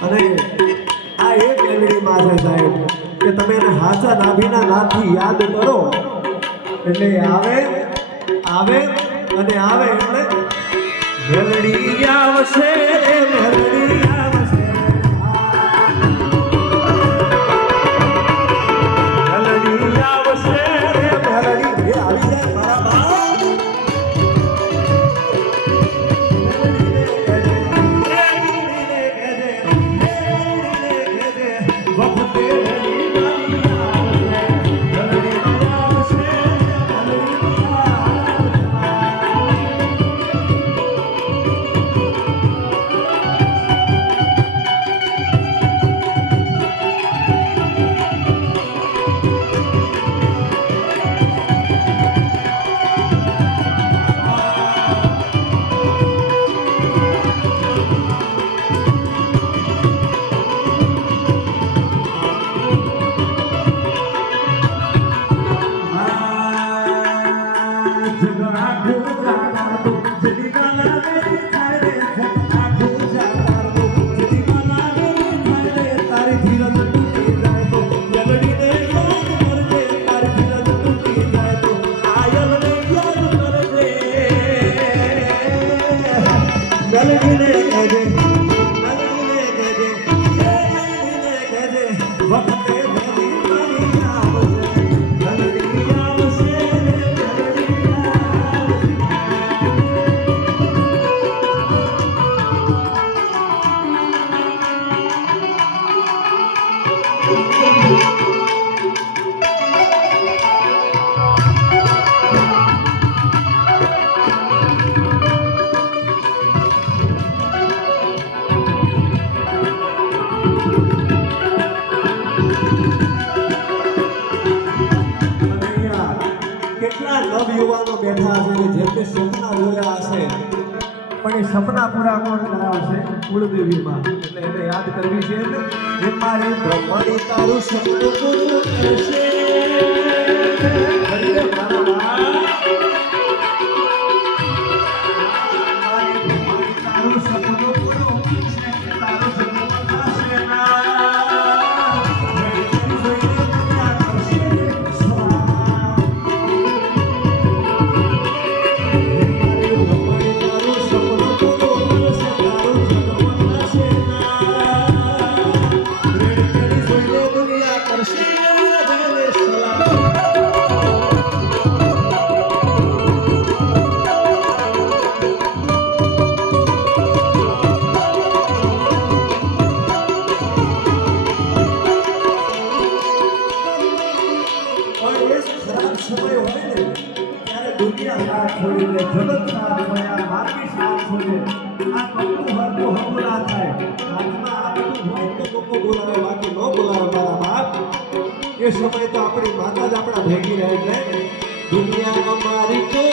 અને આ એક મેલડીમાં છે સાહેબ કે તમે એને હાચા નાભીના નાથી યાદ કરો એટલે આવે આવે અને આવે એટલે મેલડી આવશે મેલડી આવશે મેલડી આવશે મેલડી આવી જાય મારા બાપ નવયુવાનો બેઠા છે જેમ કે સપના જોયા હશે પણ એ સપના પૂરા કોણ કરાવશે કુળદેવીમાં એટલે એને યાદ કરવી છે એ મારી બ્રહ્માણી તારું સપનું પૂરું કરશે તારું સપનું પૂરું તારું સપનું થશે ના એ સમય તો આપણી માતા જ આપણા ભેગી રહે એટલે દુનિયા અમારી